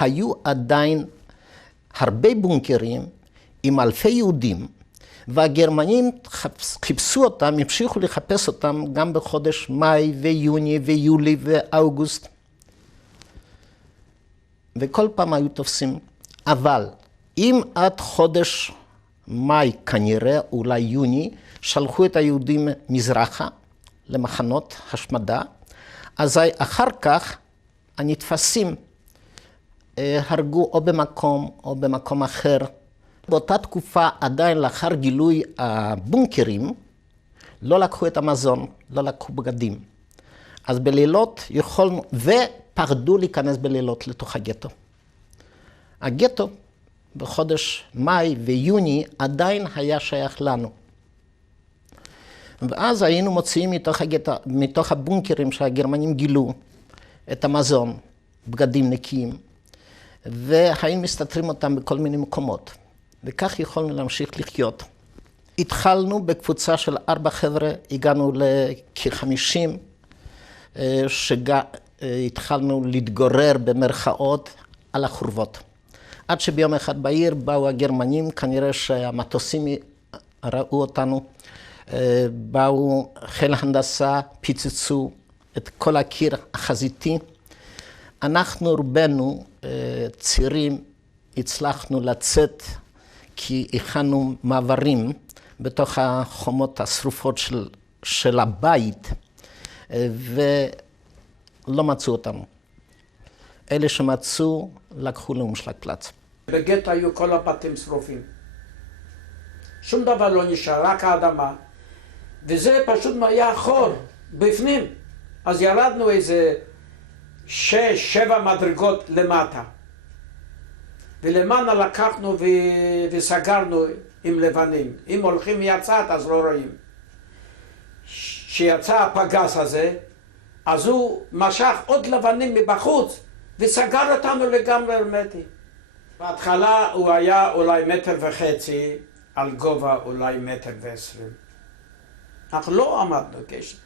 היו עדיין הרבה בונקרים עם אלפי יהודים, והגרמנים חיפשו אותם, המשיכו לחפש אותם גם בחודש מאי ויוני ויולי ואוגוסט. וכל פעם היו תופסים. אבל אם עד חודש מאי כנראה, אולי יוני, שלחו את היהודים מזרחה למחנות השמדה, אז אחר כך הנתפסים הרגו או במקום אחר. באותה תקופה, עדיין לאחר גילוי הבונקרים, לא לקחו את המזון, לא לקחו בגדים. אז בלילות יכולנו, ופחדו להיכנס בלילות לתוך הגטו. הגטו בחודש מאי ויוני עדיין היה שייך לנו. ואז היינו מוציאים מתוך הבונקרים שהגרמנים גילו את המזון, בגדים נקיים, והיינו מסתתרים אותם בכל מיני מקומות. וכך יכולנו להמשיך לחיות. התחלנו בקבוצה של 4 חבר'ה, הגענו לכ-50, שהתחלנו להתגורר במרכאות על החורבות. עד שביום אחד בעיר באו הגרמנים, כנראה שהמטוסים ראו אותנו, באו חיל הנדסה, פיצצו את כל הקיר החזיתי. אנחנו רובנו צעירים הצלחנו לצאת, כי הכנו מעברים בתוך החומות השרופות של הבית, ולא מצאו אותנו. אלה שמצאו לקחו לאומשלגפלץ. בגטו היו כל הבתים שרופים. שום דבר לא נשאר, רק האדמה. וזה פשוט היה חור בפנים. אז ירדנו איזה 6-7 מדרגות למטה. ולמעלה לקחנו וסגרנו עם לבנים. אם הולכים מהצד אז לא רואים. כשיצא הפגז הזה, אז הוא משך עוד לבנים מבחוץ וסגר אותנו לגמרי הרמטי. בהתחלה הוא היה אולי 1.5 מטר, על גובה אולי 1.20 מטר. אנחנו לא עמדנו קשר.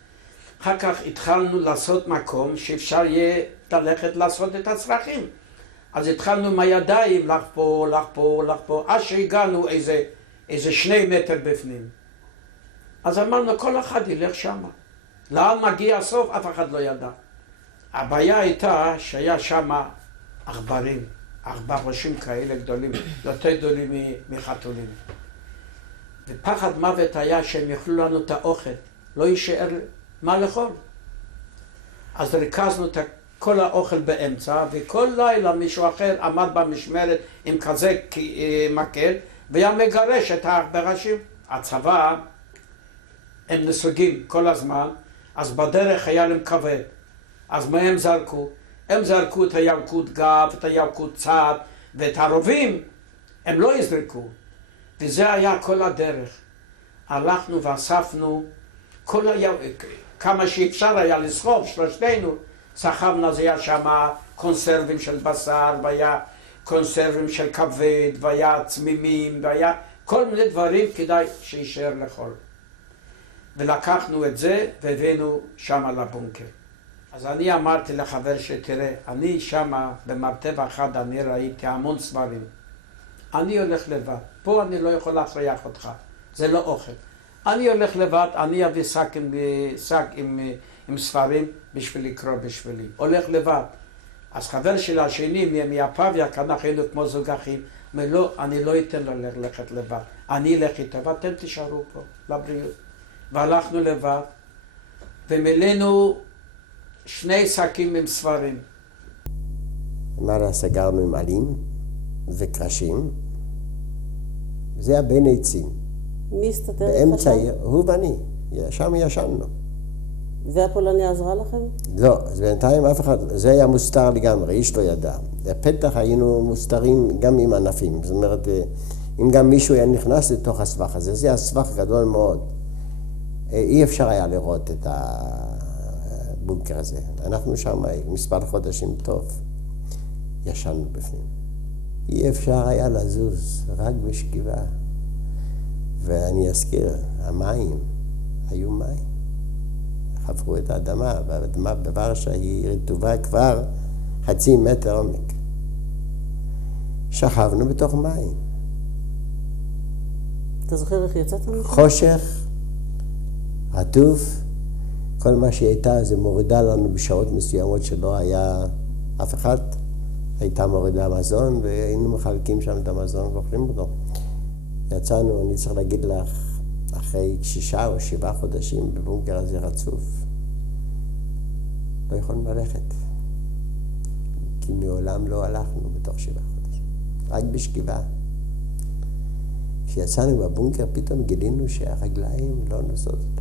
אחר כך התחלנו לעשות מקום שאפשר יהיה ללכת לעשות את הצרכים. אז התחלנו עם הידיים לחפור, עד שהגענו איזה 2 מטר בפנים. אז אמרנו, כל אחד ילך שמה. לאן מגיע הסוף, אף אחד לא ידע. הבעיה הייתה שהיה שמה עכברים, 4 ראשים כאלה גדולים, יותר גדולים מחתולים. ופחד מוות היה שהם יאכלו לנו את האוכל, לא יישאר מה לאכול. אז ריכזנו את כל האוכל באמצע, וכל לילה מישהו אחר עמד במשמרת עם כזה מקל, והיה מגרש את העכברושים. הצבא, הם נסוגים כל הזמן, אז בדרך היה להם כבד. אז מה הם זרקו? הם זרקו את הילקוט גב, את הילקוט צד, ואת הרובים הם לא יזרקו. וזה היה כל הדרך. הלכנו ואספנו כמה שאפשר היה לסחוב, שלושתנו. סחבנו, אז היה שם קונסרבים של בשר, והיה קונסרבים של כבד, והיה צמימים, והיה כל מיני דברים כדאי שישאר לאכול. ולקחנו את זה והבאנו שם לבונקר. אז אני אמרתי לחבר שתראה, אני שם במרתף אחד אני ראיתי המון ספרים. אני הולך לבד, פה אני לא יכול להכריח אותך, זה לא אוכל. אני הולך לבד, אני אביא שק עם ספרים בשביל לקרוא בשבילי. הולך לבד. אז חבר שלי השני מהפאביה, כאן היינו כמו זוג אחים, אומר לא, אני לא אתן לו ללכת לבד. אני אלך איתו, ואתם תישארו פה, לבריאות. והלכנו לבד, ומילאנו 2 שקים עם ספרים. למעלה סגרנו עם עלים וקרשים, זה היה בין עצים. מי הסתתר באמצע, לך שם? הוא ואני, שם ישנו. והפולניה עזרה לכם? לא, אז בינתיים אף אחד, זה היה מוסתר לגמרי, איש לא ידע. בפתח היינו מוסתרים גם עם ענפים, זאת אומרת, אם גם מישהו היה נכנס לתוך הסבך הזה, זה היה סבך גדול מאוד. אי אפשר היה לראות את הבונקר הזה. אנחנו שם מספר חודשים טוב, ישנו בפנים. אי אפשר היה לזוז, רק בשכיבה. ואני אזכיר, המים, היו מים. חפרו את האדמה, והאדמה בוורשה היא רטובה כבר 0.5 מטר עומק. שכבנו בתוך מים. אתה זוכר איך יצאת משם? חושך, עטוף, כל מה שהיא הייתה זה מורידה לנו בשעות מסוימות שלא היה אף אחד. הייתה מורידה מזון והיינו מחלקים שם את המזון ואוכלים אותו. יצאנו, אני צריך להגיד לך, אחרי 6 או 7 חודשים בבונקר הזה רצוף. לא יכולנו ללכת. כי מעולם לא הלכנו בתוך 7 חודשים. רק בשכיבה. כשיצאנו בבונקר פתאום גילינו שהרגליים לא נוסעות.